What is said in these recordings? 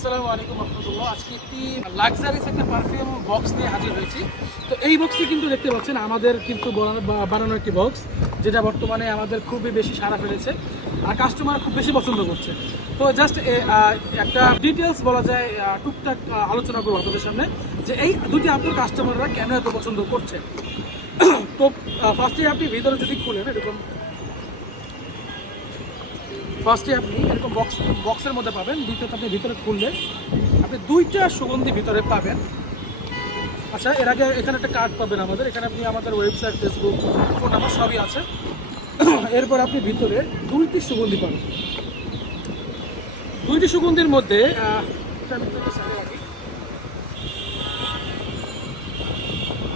আসসালামু আলাইকুম রহমতুল্লাহ। আজকে একটি লাক্সারিস একটা পারফিউম বক্স নিয়ে হাজির হয়েছি। তো এই বক্সটি কিন্তু দেখতে পাচ্ছেন, আমাদের কিন্তু বানানো- একটি বক্স যেটা বর্তমানে আমাদের খুবই বেশি সাড়া ফেলেছে আর কাস্টমার খুব বেশি পছন্দ করছে। তো জাস্ট একটা ডিটেলস বলা যায় টুকটাক আলোচনা করব আপনাদের সামনে যে এই দুটি আপনার কাস্টমাররা কেন এত পছন্দ করছে। তো ফার্স্টে আপনি ভিতরে যদি খুলেন, এরকম ফার্স্টে আপনি বক্স বক্সের মধ্যে পাবেন দ্বিতীয়ত আপনি ভিতরে খুললে আপনি দুইটা সুগন্ধি ভিতরে পাবেন। আচ্ছা এর আগে এখানে একটা কার্ড পাবেন আমাদের, এখানে আপনি আমাদের ওয়েবসাইট ফেসবুক ফোন নাম্বার সবই আছে। এরপর আপনি ভিতরে দুইটি সুগন্ধি পাবেন। দুইটি সুগন্ধির মধ্যে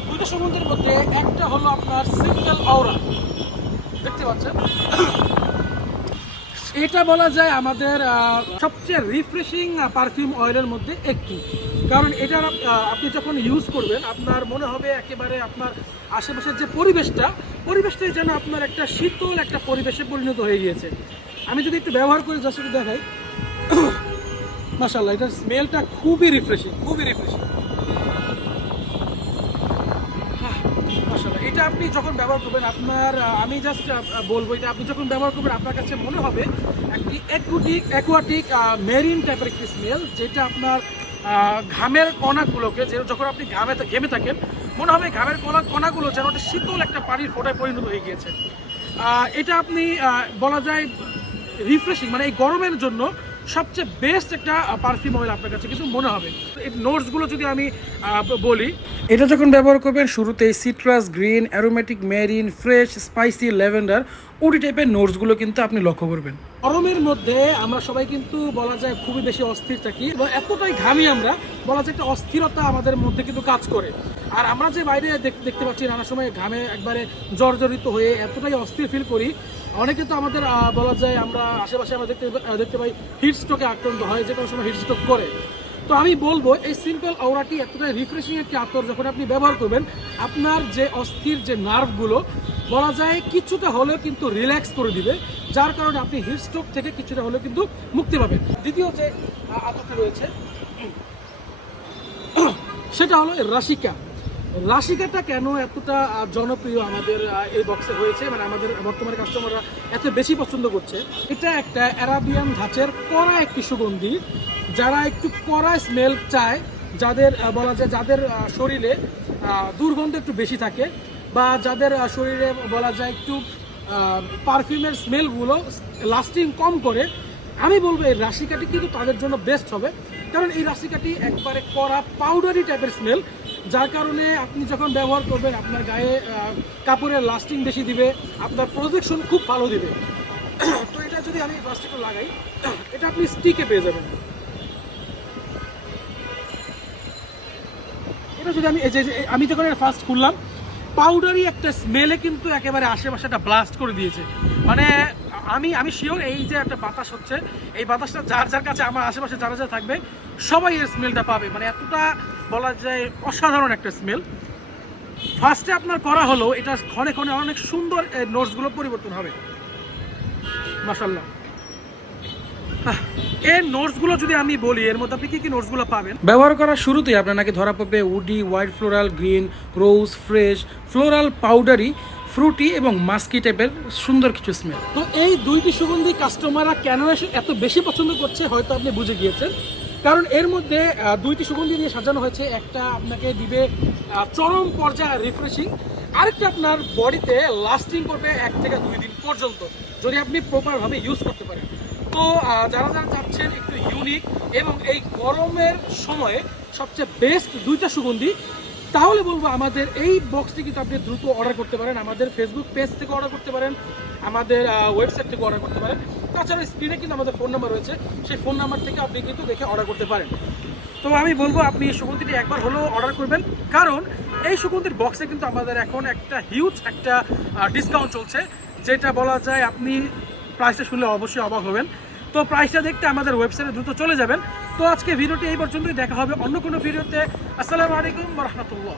দুইটা সুগন্ধির মধ্যে একটা হলো আপনার সিঙ্গেল আওরা দেখতে পাচ্ছেন? এটা বলা যায় আমাদের সবচেয়ে রিফ্রেশিং পারফিউম অয়েলের মধ্যে একটি। কারণ এটা আপনি যখন ইউজ করবেন, আপনার মনে হবে একেবারে আপনার আশেপাশের যে পরিবেশটা, পরিবেশটাই যেন আপনার একটা শীতল একটা পরিবেশে পরিণত হয়ে গিয়েছে। আমি যদি একটু ব্যবহার করে একটু দেখাই। মাসাল্লাহ এটার স্মেলটা খুবই রিফ্রেশিং খুবই রিফ্রেশিং মাশাআল্লাহ। এটা আপনি যখন ব্যবহার করবেন, আপনার আমি জাস্ট বলব, এটা আপনি যখন ব্যবহার করবেন, আপনার কাছে মনে হবে একটি অ্যাকুটিক অ্যাকোয়াটিক মেরিন টাইপের একটি স্মেল যেটা আপনার ঘামের কণাগুলোকে, যে যখন আপনি ঘামে ঘেমে থাকেন, মনে হবে ঘামের কণা, কণাগুলো যেন একটা শীতল একটা পানির ফোটায় পরিণত হয়ে গিয়েছে এটা আপনি বলা যায় রিফ্রেশিং মানে এই গরমের জন্য সবচেয়ে বেস্ট একটা পারফিউম অয়েল আপনার কাছে কিন্তু মনে হবে এই নোটসগুলো যদি আমি বলি এটা যখন ব্যবহার করবেন, শুরুতেই citrus green aromatic marine fresh spicy lavender ওটি টাইপের নোটসগুলো কিন্তু আপনি লক্ষ্য করবেন। গরমের মধ্যে আমরা সবাই কিন্তু বলা যায় খুবই বেশি অস্থির থাকি এবং এতটাই ঘামি আমরা, বলা যায় একটা অস্থিরতা আমাদের মধ্যে কিন্তু কাজ করে। আর আমরা যে বাইরে দেখতে পাচ্ছি, নানা সময় ঘামে একবারে জর্জরিত হয়ে এতটাই অস্থির ফিল করি, অনেকে তো আমাদের বলা যায় আমরা আশেপাশে আমরা দেখতে দেখতে পাই হিট স্ট্রোকে আক্রান্ত হয়, যে কোনো সময় হিট স্ট্রোক করে। তো আমি বলব, এই সিম্পল আওরাটি এতটাই রিফ্রেশিং একটি আতর যখন আপনি ব্যবহার করবেন, আপনার যে অস্থির যে নার্ভগুলো বলা যায় কিছুটা হলেও কিন্তু রিল্যাক্স করে দিবে, যার কারণে আপনি হিটস্ট্রোক থেকে কিছুটা হলেও কিন্তু মুক্তি পাবেন। দ্বিতীয় যে আতরটা রয়েছে, সেটা হলো রাশিকা। রাশিকাটা কেন এতটা জনপ্রিয় আমাদের এই বক্সে হয়েছে? মানে আমাদের বর্তমানে কাস্টমাররা এত বেশি পছন্দ করছে। এটা একটা অ্যারাবিয়ান ধাঁচের কড়া একটি সুগন্ধি, যারা একটু কড়া স্মেল চায়, যাদের বলা যায় যাদের শরীরে দুর্গন্ধ একটু বেশি থাকে, বা যাদের শরীরে বলা যায় একটু পারফিউমের স্মেলগুলো লাস্টিং কম করে, আমি বলব এই রাশিকাটি কিন্তু তাদের জন্য বেস্ট হবে। কারণ এই রাশিকাটি একবারে কড়া পাউডারি টাইপের স্মেল যার কারণে আপনি যখন ব্যবহার করবেন, আপনার গায়ে কাপড়ের লাস্টিং বেশি দিবে, আপনার প্রজেকশন খুব ভালো দিবে। তো এটা যদি আমি ফার্স্ট লাগাই, এটা আপনি স্টিকে পেয়ে যাবেন। এটা যদি আমি যে আমি যখন ফার্স্ট খুললাম পাউডারি একটা স্মেলে কিন্তু একেবারে আশেপাশেটা ব্লাস্ট করে দিয়েছে। মানে আমি আমি শিওর এই যে একটা বাতাস হচ্ছে, এই বাতাসটা যার যার কাছে আমার আশেপাশে যারা যারা থাকবে, সবাই এর স্মেলটা পাবে। মানে এতটা বলা যায় অসাধারণ একটা স্মেল ফার্স্টে আপনার করা হলো, এটা ক্ষণে ক্ষণে অনেক সুন্দর নোটসগুলো পরিবর্তন হবে। মাসাল্লাহ এর নোটসগুলো যদি আমি বলি এর মধ্যে আপনি কি কি নোটসগুলো পাবেন? ব্যবহার করার শুরুতেই আপনার নাকি ধরা পড়বে woody white floral green rose fresh floral powdery fruity এবং মাস্কি টাইপের সুন্দর কিছু স্মেল তো এই দুইটি সুগন্ধি কাস্টমাররা কেন এত বেশি পছন্দ করছে হয়তো আপনি বুঝে গিয়েছেন। কারণ এর মধ্যে দুইটি সুগন্ধি দিয়ে সাজানো হয়েছে। একটা আপনাকে দিবে চরম পর্যায়ে রিফ্রেশিং আরেকটা আপনার বডিতে লাস্টিং করবে এক থেকে দুই দিন পর্যন্ত যদি আপনি প্রপারভাবে ইউজ করতে পারেন। তো যারা যারা চাচ্ছেন একটু ইউনিক এবং এই গরমের সময়ে সবচেয়ে বেস্ট দুইটা সুগন্ধি, তাহলে বলব আমাদের এই বক্সটি কিন্তু আপনি দ্রুত অর্ডার করতে পারেন। আমাদের ফেসবুক পেজ থেকে অর্ডার করতে পারেন, আমাদের ওয়েবসাইট থেকে অর্ডার করতে পারেন। তাছাড়া স্ক্রিনে কিন্তু আমাদের ফোন নাম্বার রয়েছে, সেই ফোন নাম্বার থেকে আপনি কিন্তু দেখে অর্ডার করতে পারেন। তো আমি বলব, আপনি এই সুগন্ধিটি একবার হলেও অর্ডার করবেন, কারণ এই সুগন্ধির বক্সে কিন্তু আমাদের এখন একটা হিউজ একটা ডিসকাউন্ট চলছে, যেটা বলা যায় আপনি প্রাইসটা শুনলে অবশ্যই অবাক হবেন। তো প্রাইসটা দেখতে আমাদের ওয়েবসাইটে দ্রুত চলে যাবেন। তো আজকে ভিডিওটি এই পর্যন্তই। দেখা হবে অন্য কোনো ভিডিওতে আসসালামু আলাইকুম রহমতুল্লাহ।